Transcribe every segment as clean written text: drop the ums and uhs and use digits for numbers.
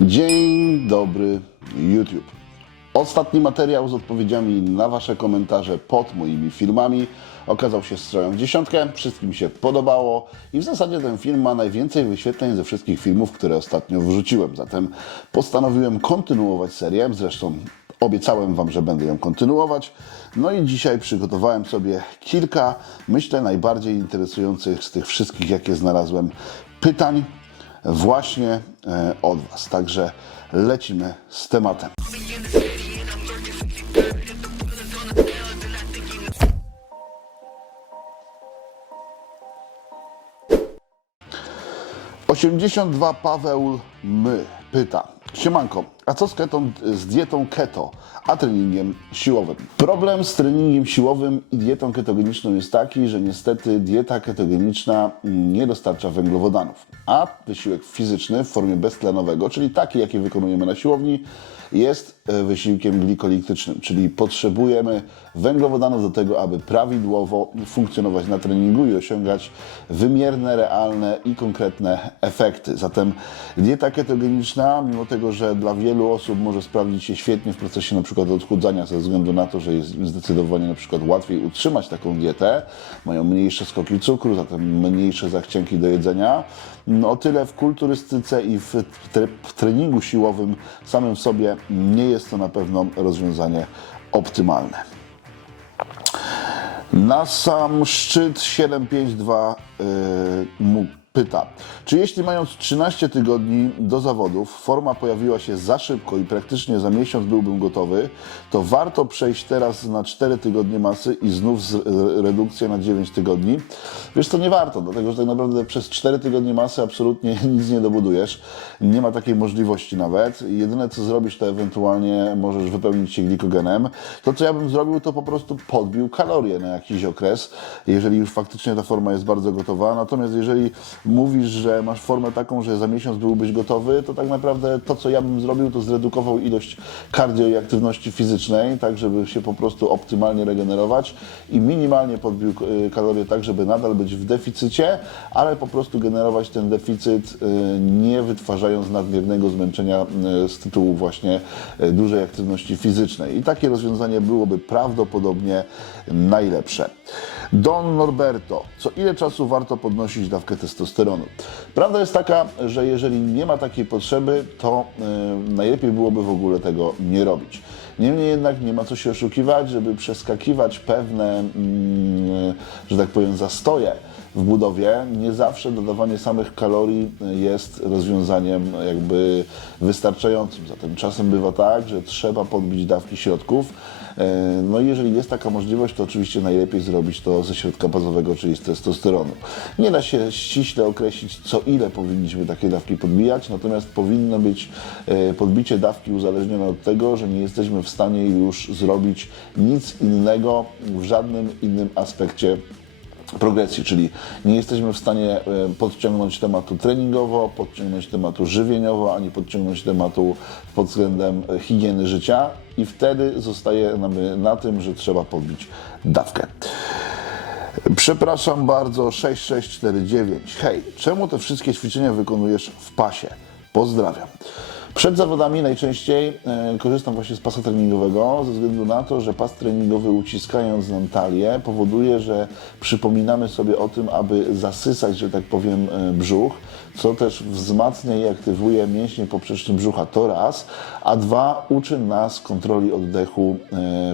Dzień dobry YouTube. Ostatni materiał z odpowiedziami na Wasze komentarze pod moimi filmami okazał się strzałem w dziesiątkę, wszystkim się podobało i w zasadzie ten film ma najwięcej wyświetleń ze wszystkich filmów, które ostatnio wrzuciłem. Zatem postanowiłem kontynuować serię, zresztą obiecałem Wam, że będę ją kontynuować. No i dzisiaj przygotowałem sobie kilka, myślę, najbardziej interesujących z tych wszystkich, jakie znalazłem, pytań właśnie od Was. Także lecimy z tematem. ...82 Paweł My pyta: siemanko, a co z dietą keto, a treningiem siłowym? Problem z treningiem siłowym i dietą ketogeniczną jest taki, że niestety dieta ketogeniczna nie dostarcza węglowodanów, a wysiłek fizyczny w formie beztlenowego, czyli taki, jaki wykonujemy na siłowni, jest wysiłkiem glikoliktycznym, czyli potrzebujemy węglowodanów do tego, aby prawidłowo funkcjonować na treningu i osiągać wymierne, realne i konkretne efekty. Zatem dieta ketogeniczna, mimo tego, że dla wielu osób może sprawdzić się świetnie w procesie na przykład odchudzania, ze względu na to, że jest im zdecydowanie na przykład łatwiej utrzymać taką dietę, mają mniejsze skoki cukru, zatem mniejsze zachcianki do jedzenia, o tyle w kulturystyce i w treningu siłowym samym w sobie nie jest to na pewno rozwiązanie optymalne. Na sam szczyt 752 pyta: czy jeśli mając 13 tygodni do zawodów forma pojawiła się za szybko i praktycznie za miesiąc byłbym gotowy, to warto przejść teraz na 4 tygodnie masy i znów redukcję na 9 tygodni? Wiesz co, nie warto, dlatego że tak naprawdę przez 4 tygodnie masy absolutnie nic nie dobudujesz. Nie ma takiej możliwości nawet. Jedyne co zrobisz, to ewentualnie możesz wypełnić się glikogenem. To co ja bym zrobił, to po prostu podbił kalorie na jakiś okres, jeżeli już faktycznie ta forma jest bardzo gotowa. Natomiast jeżeli mówisz, że masz formę taką, że za miesiąc byłbyś gotowy, to tak naprawdę to, co ja bym zrobił, to zredukował ilość cardio i aktywności fizycznej, tak żeby się po prostu optymalnie regenerować i minimalnie podbił kalorie tak, żeby nadal być w deficycie, ale po prostu generować ten deficyt, nie wytwarzając nadmiernego zmęczenia z tytułu właśnie dużej aktywności fizycznej. I takie rozwiązanie byłoby prawdopodobnie najlepsze. Don Norberto: co ile czasu warto podnosić dawkę testosteronu? Prawda jest taka, że jeżeli nie ma takiej potrzeby, to najlepiej byłoby w ogóle tego nie robić. Niemniej jednak nie ma co się oszukiwać, żeby przeskakiwać pewne, że tak powiem, zastoje w budowie. Nie zawsze dodawanie samych kalorii jest rozwiązaniem jakby wystarczającym. Zatem czasem bywa tak, że trzeba podbić dawki środków. No i jeżeli jest taka możliwość, to oczywiście najlepiej zrobić to ze środka bazowego, czyli z testosteronu. Nie da się ściśle określić, co ile powinniśmy takie dawki podbijać, natomiast powinno być podbicie dawki uzależnione od tego, że nie jesteśmy w stanie już zrobić nic innego w żadnym innym aspekcie progresji, czyli nie jesteśmy w stanie podciągnąć tematu treningowo, podciągnąć tematu żywieniowo, ani podciągnąć tematu pod względem higieny życia i wtedy zostajemy na tym, że trzeba podbić dawkę. Przepraszam bardzo, 6649. Hej, czemu te wszystkie ćwiczenia wykonujesz w pasie? Pozdrawiam. Przed zawodami najczęściej korzystam właśnie z pasa treningowego ze względu na to, że pas treningowy, uciskając nam talię, powoduje, że przypominamy sobie o tym, aby zasysać, że tak powiem, brzuch, co też wzmacnia i aktywuje mięśnie poprzeczne brzucha, to raz, a dwa, uczy nas kontroli oddechu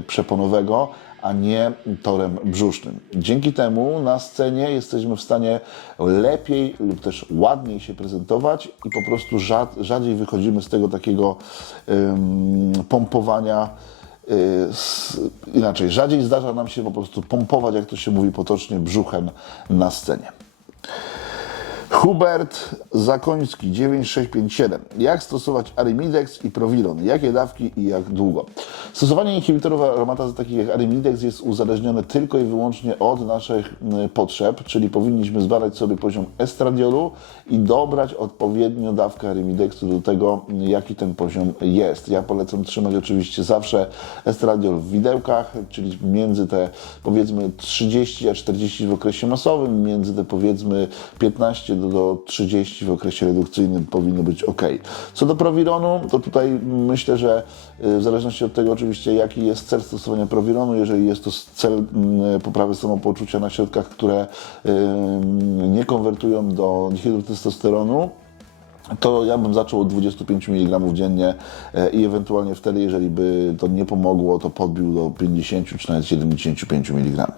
przeponowego, a nie torem brzusznym. Dzięki temu na scenie jesteśmy w stanie lepiej lub też ładniej się prezentować i po prostu rzadziej wychodzimy z tego takiego pompowania. Inaczej, rzadziej zdarza nam się po prostu pompować, jak to się mówi potocznie, brzuchem na scenie. Hubert Zakoński 9657. Jak stosować Arimidex i Provillon? Jakie dawki i jak długo? Stosowanie inhibitorów aromatazy takich jak Arimidex jest uzależnione tylko i wyłącznie od naszych potrzeb, czyli powinniśmy zbadać sobie poziom estradiolu i dobrać odpowiednio dawkę Arimidexu do tego, jaki ten poziom jest. Ja polecam trzymać oczywiście zawsze estradiol w widełkach, czyli między te powiedzmy 30 a 40 w okresie masowym, między te powiedzmy 15 do 30 w okresie redukcyjnym powinno być ok. Co do Provigonu, to tutaj myślę, że w zależności od tego oczywiście jaki jest cel stosowania Provigonu, jeżeli jest to cel poprawy samopoczucia na środkach, które nie konwertują do dihydrotestosteronu, to ja bym zaczął od 25 mg dziennie i ewentualnie wtedy, jeżeli by to nie pomogło, to podbił do 50 czy nawet 75 mg.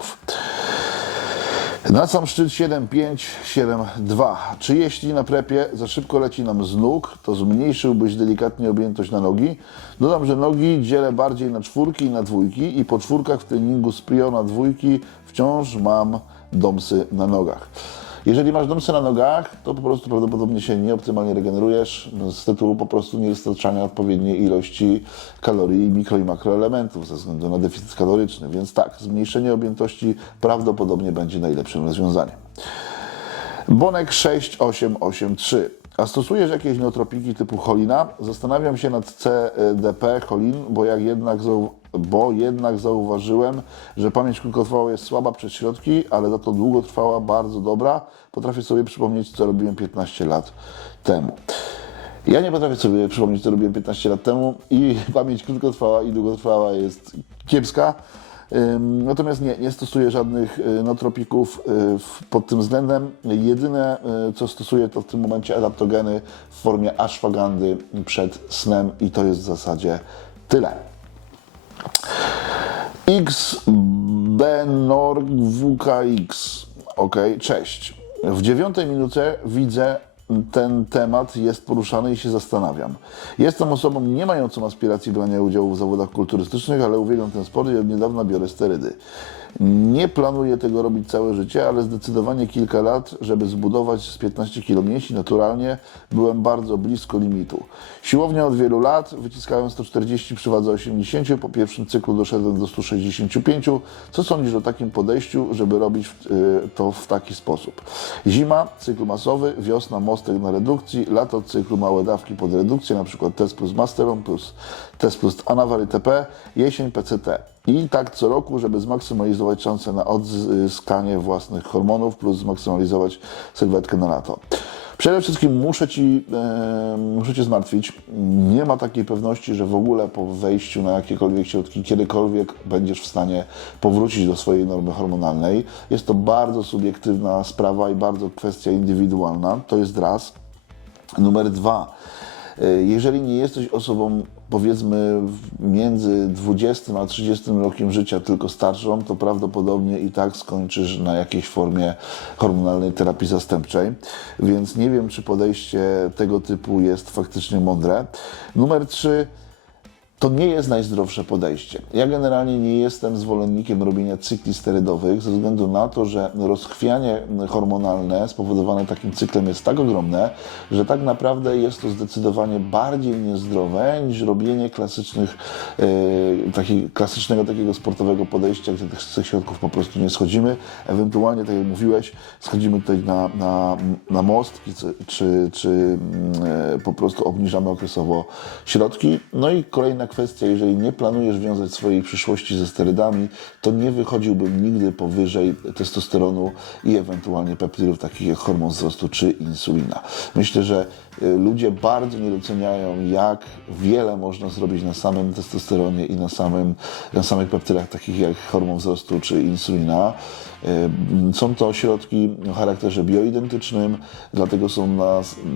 Na sam szczyt 7,5, 7,2. Czy jeśli na prepie za szybko leci nam z nóg, to zmniejszyłbyś delikatnie objętość na nogi? Dodam, że nogi dzielę bardziej na czwórki i na dwójki i po czwórkach w treningu z prio na dwójki wciąż mam domsy na nogach. Jeżeli masz domsy na nogach, to po prostu prawdopodobnie się nieoptymalnie regenerujesz z tytułu po prostu niedostarczania odpowiedniej ilości kalorii, mikro i makroelementów ze względu na deficyt kaloryczny. Więc tak, zmniejszenie objętości prawdopodobnie będzie najlepszym rozwiązaniem. Bonek 6883. A stosujesz jakieś nootropiki typu cholina? Zastanawiam się nad CDP cholin, bo jednak zauważyłem, że pamięć krótkotrwała jest słaba przez środki, ale za to długotrwała bardzo dobra. Potrafię sobie przypomnieć, co robiłem 15 lat temu. Ja nie potrafię sobie przypomnieć, co robiłem 15 lat temu i pamięć krótkotrwała i długotrwała jest kiepska. Natomiast nie stosuję żadnych nootropików pod tym względem. Jedyne, co stosuję, to w tym momencie adaptogeny w formie ashwagandy przed snem i to jest w zasadzie tyle. XBNORWKX. Ok, cześć. W 9 minucie widzę ten temat jest poruszany i się zastanawiam. Jestem osobą nie mającą aspiracji brania udziału w zawodach kulturystycznych, ale uwielbiam ten sport i od niedawna biorę sterydy. Nie planuję tego robić całe życie, ale zdecydowanie kilka lat, żeby zbudować z 15 kg mięśni naturalnie, byłem bardzo blisko limitu. Siłownia od wielu lat, wyciskałem 140 przy wadze 80, po pierwszym cyklu doszedłem do 165. Co sądzisz o takim podejściu, żeby robić to w taki sposób? Zima, cykl masowy, wiosna, mostek na redukcji, lato, cyklu małe dawki pod redukcję, np. test plus Masteron plus test plus Anavar itp., jesień PCT. I tak co roku, żeby zmaksymalizować szanse na odzyskanie własnych hormonów plus zmaksymalizować sylwetkę na lato. Przede wszystkim muszę Cię zmartwić. Nie ma takiej pewności, że w ogóle po wejściu na jakiekolwiek środki kiedykolwiek będziesz w stanie powrócić do swojej normy hormonalnej. Jest to bardzo subiektywna sprawa i bardzo kwestia indywidualna. To jest raz. Numer 2. Jeżeli nie jesteś osobą, powiedzmy, między 20 a 30 rokiem życia, tylko starszą, to prawdopodobnie i tak skończysz na jakiejś formie hormonalnej terapii zastępczej. Więc nie wiem, czy podejście tego typu jest faktycznie mądre. Numer 3. To nie jest najzdrowsze podejście. Ja generalnie nie jestem zwolennikiem robienia cykli sterydowych ze względu na to, że rozchwianie hormonalne spowodowane takim cyklem jest tak ogromne, że tak naprawdę jest to zdecydowanie bardziej niezdrowe niż robienie klasycznego takiego sportowego podejścia, gdzie tych środków po prostu nie schodzimy. Ewentualnie, tak jak mówiłeś, schodzimy tutaj na mostki, czy po prostu obniżamy okresowo środki. No i kolejna kwestia, jeżeli nie planujesz wiązać swojej przyszłości ze sterydami, to nie wychodziłbym nigdy powyżej testosteronu i ewentualnie peptydów takich jak hormon wzrostu czy insulina. Myślę, że ludzie bardzo nie doceniają, jak wiele można zrobić na samym testosteronie i na samych peptydach takich jak hormon wzrostu czy insulina. Są to środki o charakterze bioidentycznym, dlatego są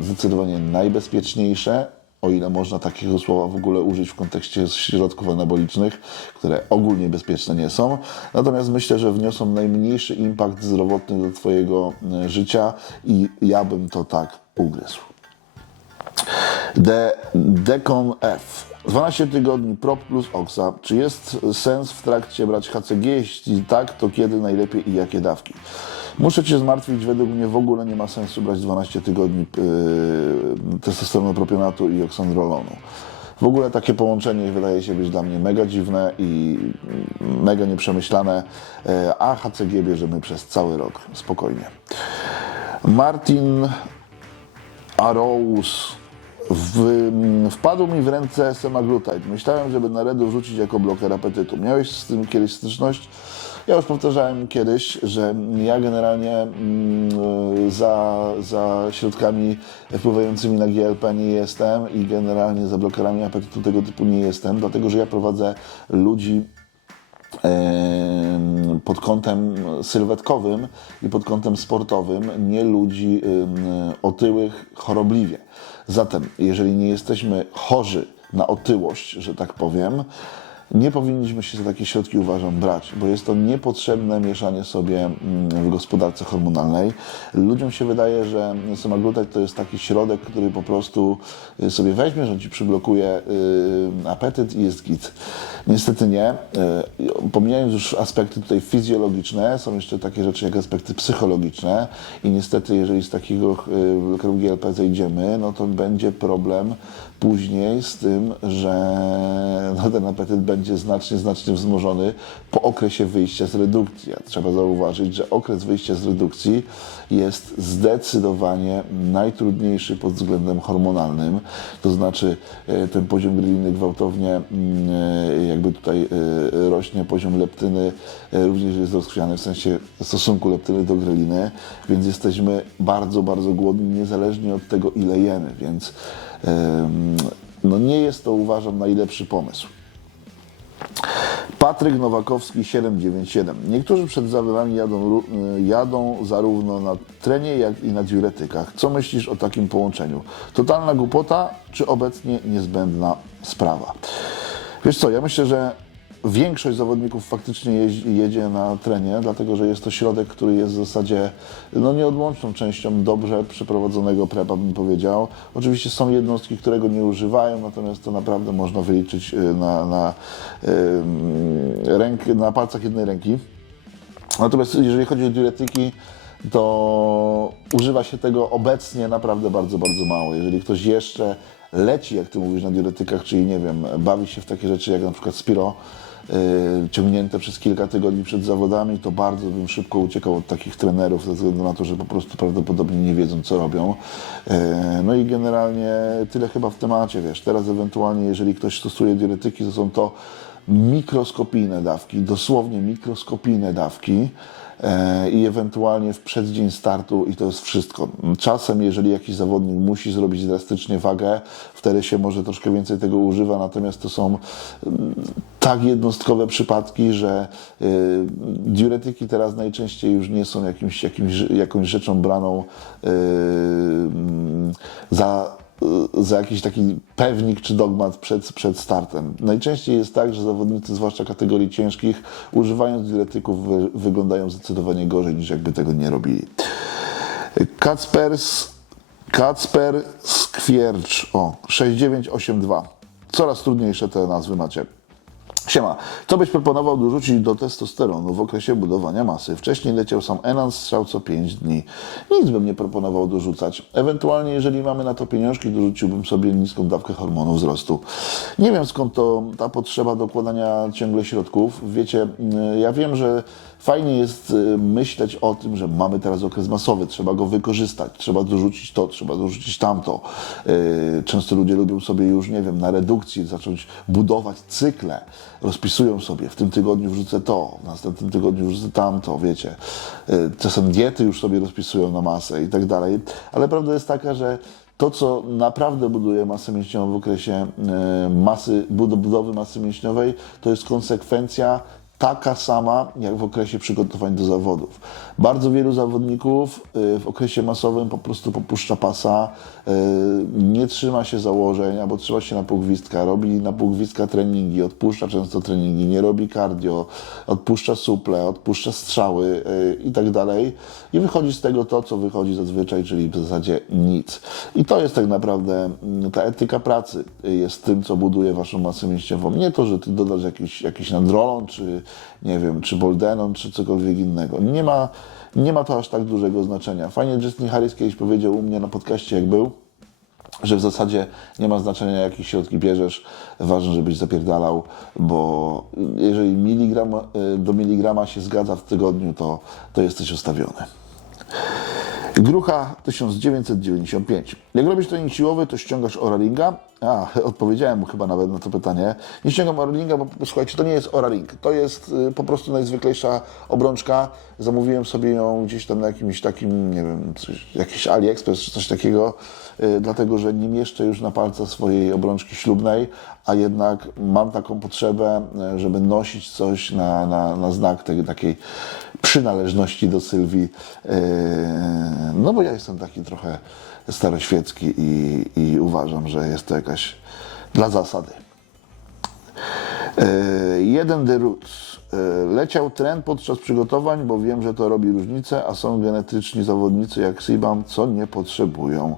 zdecydowanie najbezpieczniejsze, o ile można takiego słowa w ogóle użyć w kontekście środków anabolicznych, które ogólnie bezpieczne nie są. Natomiast myślę, że wniosą najmniejszy impact zdrowotny do Twojego życia i ja bym to tak ugryzł. Decon F. 12 tygodni PROP plus OXA. Czy jest sens w trakcie brać HCG? Jeśli tak, to kiedy najlepiej i jakie dawki? Muszę Cię zmartwić, według mnie w ogóle nie ma sensu brać 12 tygodni testosteronu, propionatu i oksandrolonu. W ogóle takie połączenie wydaje się być dla mnie mega dziwne i mega nieprzemyślane, a HCG bierzemy przez cały rok, spokojnie. Martin Arous. Wpadł mi w ręce semaglutide. Myślałem, żeby na Redu wrzucić jako bloker apetytu. Miałeś z tym kiedyś styczność? Ja już powtarzałem kiedyś, że ja generalnie za środkami wpływającymi na GLP nie jestem i generalnie za blokerami apetytu tego typu nie jestem, dlatego że ja prowadzę ludzi pod kątem sylwetkowym i pod kątem sportowym, nie ludzi otyłych chorobliwie. Zatem, jeżeli nie jesteśmy chorzy na otyłość, że tak powiem, nie powinniśmy się za takie środki, uważam, brać, bo jest to niepotrzebne mieszanie sobie w gospodarce hormonalnej. Ludziom się wydaje, że semaglutide to jest taki środek, który po prostu sobie weźmiesz, on ci przyblokuje apetyt i jest git. Niestety nie. Pomijając już aspekty tutaj fizjologiczne, są jeszcze takie rzeczy jak aspekty psychologiczne i niestety, jeżeli z takiego blokeru GLP zejdziemy, no to będzie problem później z tym, że ten apetyt będzie znacznie wzmożony po okresie wyjścia z redukcji. A trzeba zauważyć, że okres wyjścia z redukcji jest zdecydowanie najtrudniejszy pod względem hormonalnym. To znaczy ten poziom greliny gwałtownie jakby tutaj rośnie, poziom leptyny również jest rozchwiany w sensie stosunku leptyny do greliny, więc jesteśmy bardzo głodni, niezależnie od tego, ile jemy, więc no nie jest to, uważam, najlepszy pomysł. Patryk Nowakowski 797. Niektórzy przed zawodami jadą zarówno na trenie, jak i na diuretykach. Co myślisz o takim połączeniu? Totalna głupota, czy obecnie niezbędna sprawa? Wiesz co, ja myślę, że większość zawodników faktycznie jedzie na trenie, dlatego że jest to środek, który jest w zasadzie nieodłączną częścią dobrze przeprowadzonego prepa, bym powiedział. Oczywiście są jednostki, które go nie używają, natomiast to naprawdę można wyliczyć na palcach jednej ręki. Natomiast jeżeli chodzi o diuretyki, to używa się tego obecnie naprawdę bardzo mało. Jeżeli ktoś jeszcze leci, jak ty mówisz, na diuretykach, czyli nie wiem, bawi się w takie rzeczy jak na przykład Spiro, ciągnięte przez kilka tygodni przed zawodami, to bardzo bym szybko uciekał od takich trenerów ze względu na to, że po prostu prawdopodobnie nie wiedzą, co robią. No i generalnie tyle chyba w temacie, wiesz. Teraz ewentualnie, jeżeli ktoś stosuje diuretyki, to są to mikroskopijne dawki, dosłownie mikroskopijne dawki i ewentualnie w przeddzień startu i to jest wszystko. Czasem, jeżeli jakiś zawodnik musi zrobić drastycznie wagę, wtedy się może troszkę więcej tego używa, natomiast to są tak jednostkowe przypadki, że diuretyki teraz najczęściej już nie są jakąś rzeczą braną za jakiś taki pewnik czy dogmat przed startem. Najczęściej jest tak, że zawodnicy, zwłaszcza kategorii ciężkich, używając diuretyków wyglądają zdecydowanie gorzej, niż jakby tego nie robili. Kacper Skwiercz, 6982. Coraz trudniejsze te nazwy macie. Siema, co byś proponował dorzucić do testosteronu w okresie budowania masy? Wcześniej leciał sam Enans, strzał co 5 dni. Nic bym nie proponował dorzucać. Ewentualnie, jeżeli mamy na to pieniążki, dorzuciłbym sobie niską dawkę hormonu wzrostu. Nie wiem, skąd ta potrzeba dokładania ciągle środków. Wiecie, ja wiem, że fajnie jest myśleć o tym, że mamy teraz okres masowy, trzeba go wykorzystać, trzeba dorzucić to, trzeba dorzucić tamto. Często ludzie lubią sobie już, nie wiem, na redukcji zacząć budować cykle. Rozpisują sobie, w tym tygodniu wrzucę to, w następnym tygodniu wrzucę tamto, wiecie. Czasem diety już sobie rozpisują na masę i tak dalej. Ale prawda jest taka, że to, co naprawdę buduje masę mięśniową w okresie budowy masy mięśniowej, to jest konsekwencja taka sama, jak w okresie przygotowań do zawodów. Bardzo wielu zawodników w okresie masowym po prostu popuszcza pasa, nie trzyma się założeń, albo trzyma się na pół gwizdka, robi na pół gwizdka treningi, odpuszcza często treningi, nie robi cardio, odpuszcza suple, odpuszcza strzały i tak dalej. I wychodzi z tego to, co wychodzi zazwyczaj, czyli w zasadzie nic. I to jest tak naprawdę ta etyka pracy, jest tym, co buduje waszą masę mięśniową. Nie to, że ty dodasz jakiś nadrolon, czy nie wiem, czy boldenon, czy cokolwiek innego. Nie ma to aż tak dużego znaczenia. Fajnie Justin Harris kiedyś powiedział u mnie na podcaście, jak był, że w zasadzie nie ma znaczenia, jakie środki bierzesz, ważne, żebyś zapierdalał, bo jeżeli miligram do miligrama się zgadza w tygodniu, to jesteś ustawiony. Grucha 1995. Jak robisz trening siłowy, to ściągasz Oura-Ringa? Odpowiedziałem mu chyba nawet na to pytanie. Nie ściągam Oura-Ringa, bo słuchajcie, to nie jest Oura-Ring. To jest po prostu najzwyklejsza obrączka. Zamówiłem sobie ją gdzieś tam na jakimś takim, nie wiem, jakiś AliExpress czy coś takiego, dlatego że nie mieszczę już na palcach swojej obrączki ślubnej, a jednak mam taką potrzebę, żeby nosić coś na znak tej takiej przynależności do Sylwii. No bo ja jestem taki trochę staroświecki i uważam, że jest to jakaś dla zasady. Jeden The Roots. Leciał trend podczas przygotowań, bo wiem, że to robi różnicę, a są genetyczni zawodnicy jak Sibam, co nie potrzebują.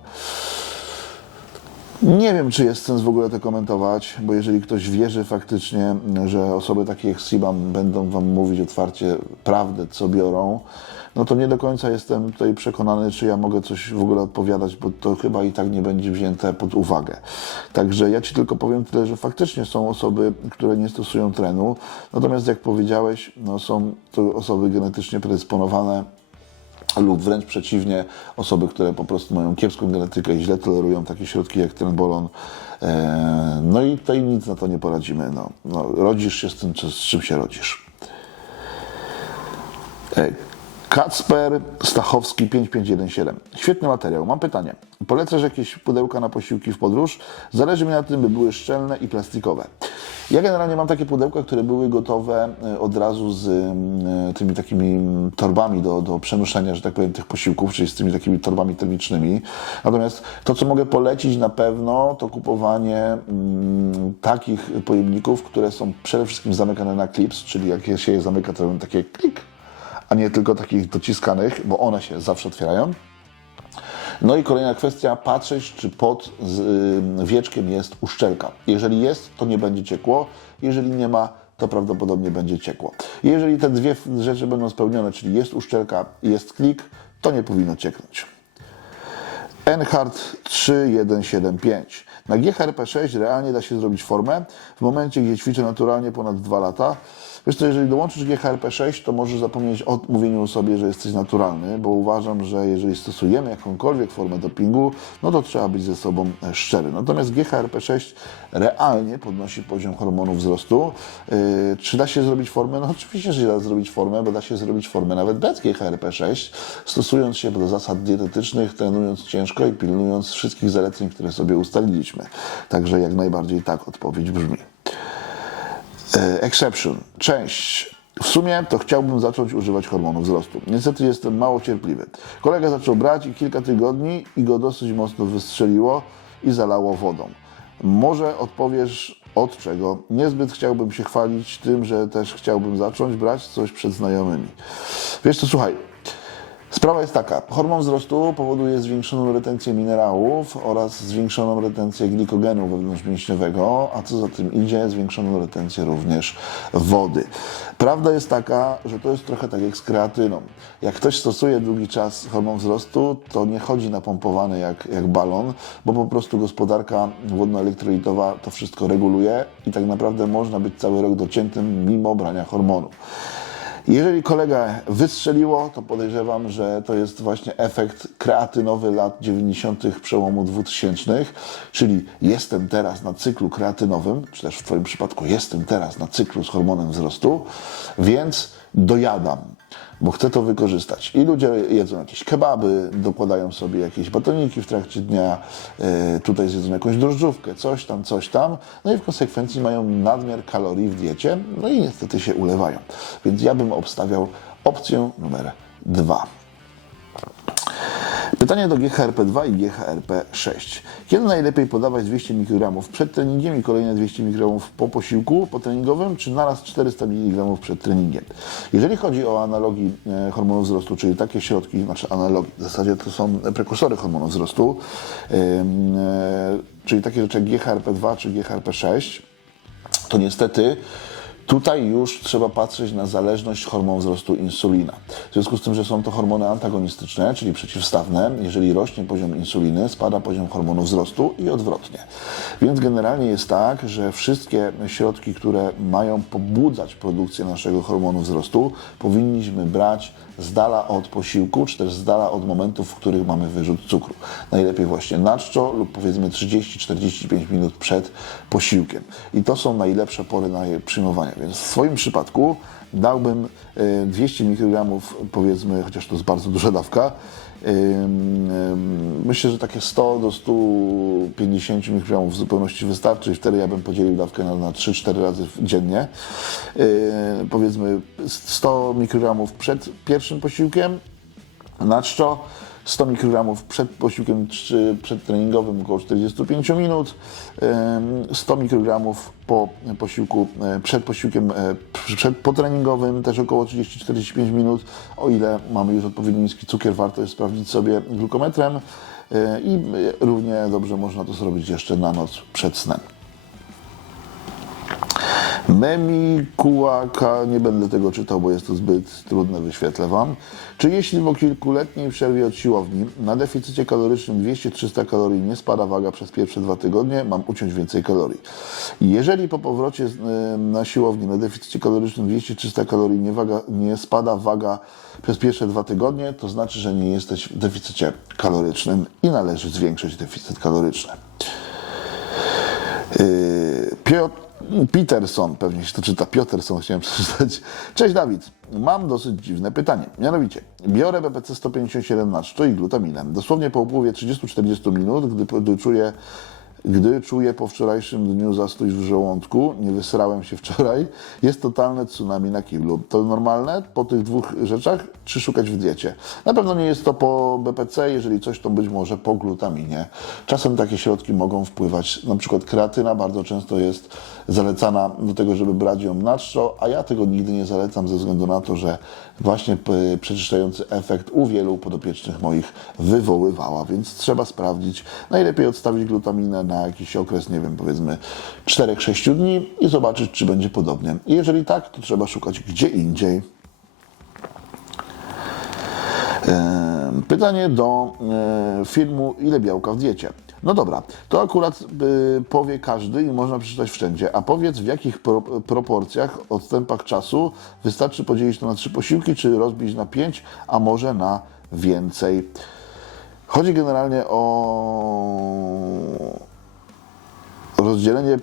Nie wiem, czy jest sens w ogóle to komentować, bo jeżeli ktoś wierzy faktycznie, że osoby takie jak Sibam będą wam mówić otwarcie prawdę, co biorą, no to nie do końca jestem tutaj przekonany, czy ja mogę coś w ogóle odpowiadać, bo to chyba i tak nie będzie wzięte pod uwagę. Także ja ci tylko powiem tyle, że faktycznie są osoby, które nie stosują trenu, natomiast jak powiedziałeś, no są to osoby genetycznie predysponowane, lub wręcz przeciwnie, osoby, które po prostu mają kiepską genetykę i źle tolerują takie środki jak Trenbolon. No i tutaj nic na to nie poradzimy. No, rodzisz się z tym, z czym się rodzisz. Kacper Stachowski 5517. Świetny materiał. Mam pytanie. Polecasz jakieś pudełka na posiłki w podróż? Zależy mi na tym, by były szczelne i plastikowe. Ja generalnie mam takie pudełka, które były gotowe od razu z tymi takimi torbami do przenoszenia, że tak powiem, tych posiłków, czyli z tymi takimi torbami termicznymi. Natomiast to, co mogę polecić na pewno, to kupowanie takich pojemników, które są przede wszystkim zamykane na klips, czyli jak się je zamyka, to robią takie klik, a nie tylko takich dociskanych, bo one się zawsze otwierają. No i kolejna kwestia, patrzeć, czy pod wieczkiem jest uszczelka. Jeżeli jest, to nie będzie ciekło. Jeżeli nie ma, to prawdopodobnie będzie ciekło. Jeżeli te dwie rzeczy będą spełnione, czyli jest uszczelka i jest klik, to nie powinno cieknąć. Enhard 3175. Na GHRP6 realnie da się zrobić formę w momencie, gdzie ćwiczę naturalnie ponad 2 lata. Wiesz co, jeżeli dołączysz GHRP6, to możesz zapomnieć o mówieniu sobie, że jesteś naturalny, bo uważam, że jeżeli stosujemy jakąkolwiek formę dopingu, no to trzeba być ze sobą szczery. Natomiast GHRP6 realnie podnosi poziom hormonu wzrostu. Czy da się zrobić formę? No oczywiście, że się da zrobić formę, bo da się zrobić formę nawet bez GHRP6, stosując się do zasad dietetycznych, trenując ciężko i pilnując wszystkich zaleceń, które sobie ustaliliśmy. Także jak najbardziej tak odpowiedź brzmi. Exception. Cześć. W sumie to chciałbym zacząć używać hormonu wzrostu. Niestety jestem mało cierpliwy. Kolega zaczął brać i kilka tygodni i go dosyć mocno wystrzeliło i zalało wodą. Może odpowiesz od czego? Niezbyt chciałbym się chwalić tym, że też chciałbym zacząć brać coś przed znajomymi. Wiesz co, słuchaj. Sprawa jest taka, hormon wzrostu powoduje zwiększoną retencję minerałów oraz zwiększoną retencję glikogenu wewnątrzmięśniowego, a co za tym idzie, zwiększoną retencję również wody. Prawda jest taka, że to jest trochę tak jak z kreatyną. Jak ktoś stosuje długi czas hormon wzrostu, to nie chodzi napompowany jak balon, bo po prostu gospodarka wodno-elektrolitowa to wszystko reguluje i tak naprawdę można być cały rok dociętym mimo brania hormonu. Jeżeli kolegę wystrzeliło, to podejrzewam, że to jest właśnie efekt kreatynowy lat 90. przełomu 2000, czyli jestem teraz na cyklu kreatynowym, czy też w Twoim przypadku jestem teraz na cyklu z hormonem wzrostu, więc dojadam, bo chcę to wykorzystać. I ludzie jedzą jakieś kebaby, dokładają sobie jakieś batoniki w trakcie dnia, tutaj zjedzą jakąś drożdżówkę, coś tam, no i w konsekwencji mają nadmiar kalorii w diecie, no i niestety się ulewają. Więc ja bym obstawiał opcję numer 2. Pytanie do GHRP2 i GHRP6. Kiedy najlepiej podawać 200 mikrogramów przed treningiem i kolejne 200 mikrogramów po posiłku potreningowym, czy naraz 400 mg przed treningiem? Jeżeli chodzi o analogii hormonu wzrostu, czyli takie środki, znaczy analogii, w zasadzie to są prekursory hormonu wzrostu, czyli takie rzeczy jak GHRP2 czy GHRP6, to niestety Tutaj już trzeba patrzeć na zależność hormonu wzrostu insulina. W związku z tym, że są to hormony antagonistyczne, czyli przeciwstawne, jeżeli rośnie poziom insuliny, spada poziom hormonu wzrostu i odwrotnie. Więc generalnie jest tak, że wszystkie środki, które mają pobudzać produkcję naszego hormonu wzrostu, powinniśmy brać z dala od posiłku, czy też z dala od momentów, w których mamy wyrzut cukru. Najlepiej właśnie na czczo lub powiedzmy 30-45 minut przed posiłkiem. I to są najlepsze pory na je przyjmowanie. Więc w swoim przypadku dałbym 200 mikrogramów, powiedzmy, chociaż to jest bardzo duża dawka, myślę, że takie 100 do 150 mikrogramów w zupełności wystarczy i wtedy ja bym podzielił dawkę na 3-4 razy dziennie. Powiedzmy 100 mikrogramów przed pierwszym posiłkiem na czczo, 100 mikrogramów przed posiłkiem przedtreningowym około 45 minut, 100 mikrogramów po posiłku, przed posiłkiem potreningowym też około 30-45 minut. O ile mamy już odpowiednio niski cukier, warto jest sprawdzić sobie glukometrem i równie dobrze można to zrobić jeszcze na noc przed snem. Memikułaka, nie będę tego czytał, bo jest to zbyt trudne, wyświetlę Wam. Czy jeśli po kilkuletniej przerwie od siłowni na deficycie kalorycznym 200-300 kalorii nie spada waga przez pierwsze 2 tygodnie, mam uciąć więcej kalorii? Jeżeli po powrocie na siłowni na deficycie kalorycznym 200-300 kalorii nie spada waga przez pierwsze 2 tygodnie, to znaczy, że nie jesteś w deficycie kalorycznym i należy zwiększyć deficyt kaloryczny. Peterson, pewnie się to czyta, Pioterson chciałem przeczytać. Cześć Dawid, mam dosyć dziwne pytanie. Mianowicie, biorę BPC 157 na czczo i glutaminę. Dosłownie po upływie 30-40 minut, gdy czuję po wczorajszym dniu zastój w żołądku, nie wysrałem się wczoraj, jest totalne tsunami na kiblu. To normalne po tych 2 rzeczach, czy szukać w diecie? Na pewno nie jest to po BPC, jeżeli coś, to być może po glutaminie. Czasem takie środki mogą wpływać, na przykład kreatyna bardzo często jest zalecana do tego, żeby brać ją na czczo, a ja tego nigdy nie zalecam ze względu na to, że właśnie przeczyszczający efekt u wielu podopiecznych moich wywoływała, więc trzeba sprawdzić. Najlepiej odstawić glutaminę na jakiś okres, nie wiem, powiedzmy 4-6 dni i zobaczyć, czy będzie podobnie. I jeżeli tak, to trzeba szukać gdzie indziej. Pytanie do filmu Ile białka w diecie? No dobra, to akurat powie każdy i można przeczytać wszędzie. A powiedz, w jakich proporcjach, odstępach czasu wystarczy podzielić to na 3 posiłki, czy rozbić na 5, a może na więcej. Chodzi generalnie o rozdzielenie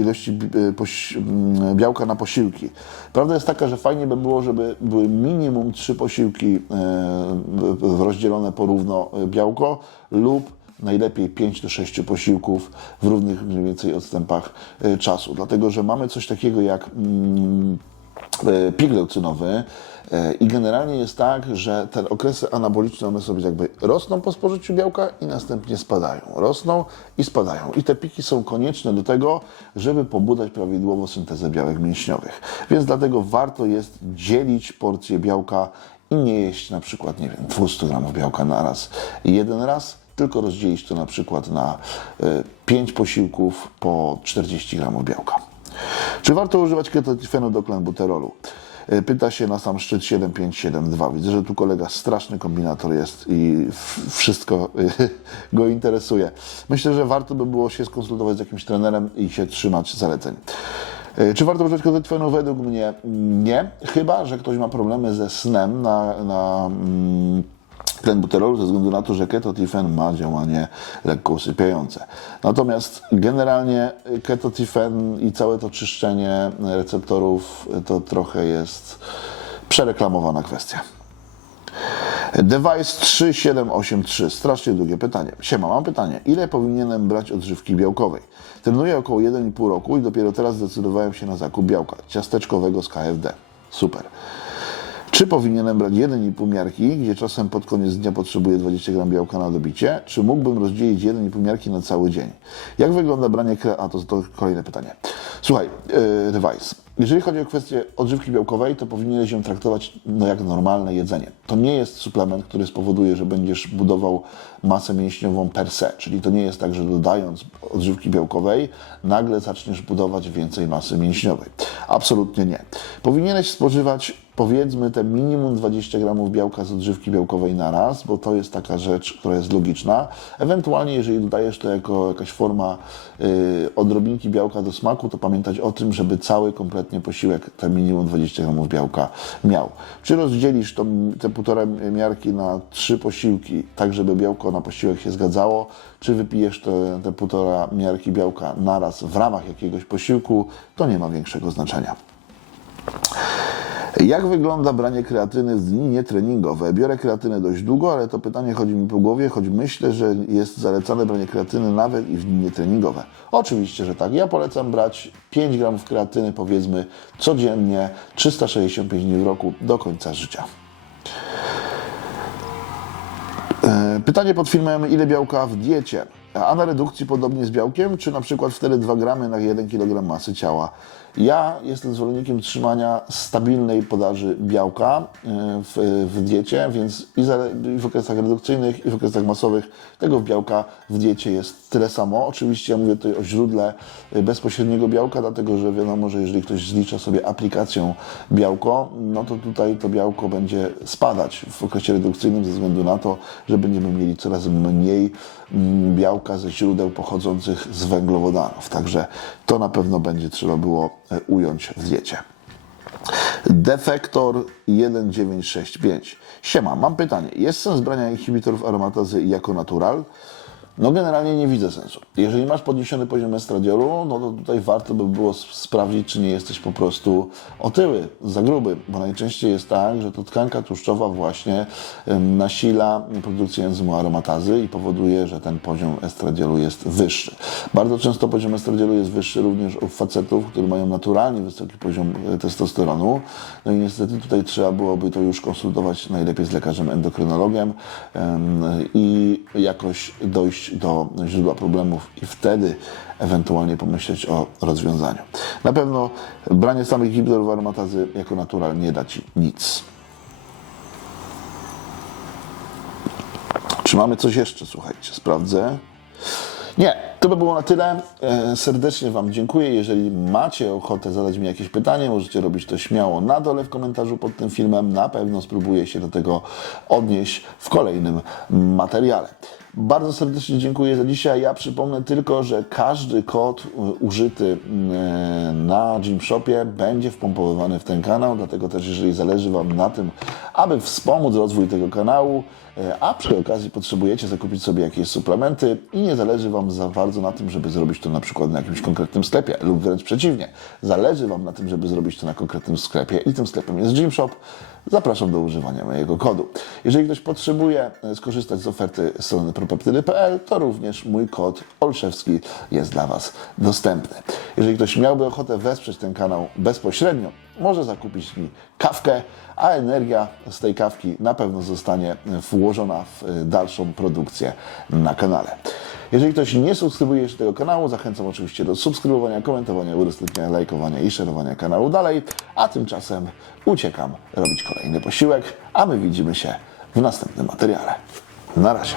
ilości białka na posiłki. Prawda jest taka, że fajnie by było, żeby były minimum 3 posiłki rozdzielone porówno białko lub najlepiej 5 do 6 posiłków w równych mniej więcej odstępach czasu. Dlatego, że mamy coś takiego jak pik leucynowy i generalnie jest tak, że te okresy anaboliczne, one sobie jakby rosną po spożyciu białka i następnie spadają. Rosną i spadają. I te piki są konieczne do tego, żeby pobudzać prawidłowo syntezę białek mięśniowych. Więc dlatego warto jest dzielić porcje białka i nie jeść na przykład, nie wiem, 200 gramów białka na raz jeden raz, tylko rozdzielić to na przykład na 5 posiłków po 40 gramów białka. Czy warto używać ketotifenu do klenbuterolu? Pyta się na sam szczyt 7572. Widzę, że tu kolega straszny kombinator jest i wszystko go interesuje. Myślę, że warto by było się skonsultować z jakimś trenerem i się trzymać zaleceń. Czy warto używać ketotifenu? Według mnie nie. Chyba że ktoś ma problemy ze snem na klenbuterolu ze względu na to, że ketotifen ma działanie lekko usypiające. Natomiast generalnie ketotifen i całe to czyszczenie receptorów to trochę jest przereklamowana kwestia. Device 3783. Strasznie długie pytanie. Siema, mam pytanie. Ile powinienem brać odżywki białkowej? Trenuję około 1,5 roku i dopiero teraz zdecydowałem się na zakup białka ciasteczkowego z KFD. Super. Czy powinienem brać 1,5 miarki, gdzie czasem pod koniec dnia potrzebuję 20 gram białka na dobicie? Czy mógłbym rozdzielić 1,5 miarki na cały dzień? Jak wygląda branie a to kolejne pytanie. Słuchaj, Device. Jeżeli chodzi o kwestię odżywki białkowej, to powinieneś ją traktować jak normalne jedzenie. To nie jest suplement, który spowoduje, że będziesz budował masę mięśniową per se. Czyli to nie jest tak, że dodając odżywki białkowej nagle zaczniesz budować więcej masy mięśniowej. Absolutnie nie. Powinieneś spożywać powiedzmy te minimum 20 gramów białka z odżywki białkowej na raz, bo to jest taka rzecz, która jest logiczna. Ewentualnie, jeżeli dodajesz to jako jakaś forma odrobinki białka do smaku, to pamiętać o tym, żeby cały kompletnie posiłek te minimum 20 gramów białka miał. Czy rozdzielisz te 1,5 miarki na 3 posiłki, tak żeby białko na posiłek się zgadzało, czy wypijesz te 1,5 miarki białka naraz w ramach jakiegoś posiłku, to nie ma większego znaczenia. Jak wygląda branie kreatyny w dni nietreningowe? Biorę kreatynę dość długo, ale to pytanie chodzi mi po głowie, choć myślę, że jest zalecane branie kreatyny nawet i w dni nietreningowe. Oczywiście, że tak. Ja polecam brać 5 gramów kreatyny, powiedzmy, codziennie, 365 dni w roku do końca życia. Pytanie pod filmem, ile białka w diecie? A na redukcji podobnie z białkiem, czy na przykład wtedy 2 gramy na 1 kg masy ciała? Ja jestem zwolennikiem trzymania stabilnej podaży białka w diecie, więc i w okresach redukcyjnych, i w okresach masowych tego białka w diecie jest tyle samo. Oczywiście ja mówię tutaj o źródle bezpośredniego białka, dlatego że wiadomo, że jeżeli ktoś zlicza sobie aplikacją białko, no to tutaj to białko będzie spadać w okresie redukcyjnym ze względu na to, że będziemy mieli coraz mniej białka ze źródeł pochodzących z węglowodanów. Także to na pewno będzie trzeba było ująć w diecie. Defektor 1965. Siema, mam pytanie. Jest sens brania inhibitorów aromatazy jako natural? No generalnie nie widzę sensu. Jeżeli masz podniesiony poziom estradiolu, no to tutaj warto by było sprawdzić, czy nie jesteś po prostu otyły, za gruby, bo najczęściej jest tak, że to tkanka tłuszczowa właśnie nasila produkcję enzymu aromatazy i powoduje, że ten poziom estradiolu jest wyższy. Bardzo często poziom estradiolu jest wyższy również u facetów, którzy mają naturalnie wysoki poziom testosteronu. No i niestety tutaj trzeba byłoby to już konsultować najlepiej z lekarzem endokrynologiem i jakoś dojść do źródła problemów i wtedy ewentualnie pomyśleć o rozwiązaniu. Na pewno branie samych inhibitorów aromatazy jako natural nie da Ci nic. Czy mamy coś jeszcze? Słuchajcie, sprawdzę. Nie, to by było na tyle. Serdecznie Wam dziękuję. Jeżeli macie ochotę zadać mi jakieś pytanie, możecie robić to śmiało na dole w komentarzu pod tym filmem. Na pewno spróbuję się do tego odnieść w kolejnym materiale. Bardzo serdecznie dziękuję za dzisiaj. Ja przypomnę tylko, że każdy kod użyty na Gymshopie będzie wpompowywany w ten kanał, dlatego też jeżeli zależy Wam na tym, aby wspomóc rozwój tego kanału, a przy okazji potrzebujecie zakupić sobie jakieś suplementy i nie zależy Wam za bardzo na tym, żeby zrobić to na przykład na jakimś konkretnym sklepie lub wręcz przeciwnie. Zależy Wam na tym, żeby zrobić to na konkretnym sklepie i tym sklepem jest Gymshop. Zapraszam do używania mojego kodu. Jeżeli ktoś potrzebuje skorzystać z oferty strony propeptydy.pl, to również mój kod Olszewski jest dla Was dostępny. Jeżeli ktoś miałby ochotę wesprzeć ten kanał bezpośrednio, może zakupić mi kawkę, a energia z tej kawki na pewno zostanie włożona w dalszą produkcję na kanale. Jeżeli ktoś nie subskrybuje jeszcze tego kanału, zachęcam oczywiście do subskrybowania, komentowania, udostępniania, lajkowania i szerowania kanału dalej, a tymczasem uciekam robić kolejny posiłek, a my widzimy się w następnym materiale. Na razie.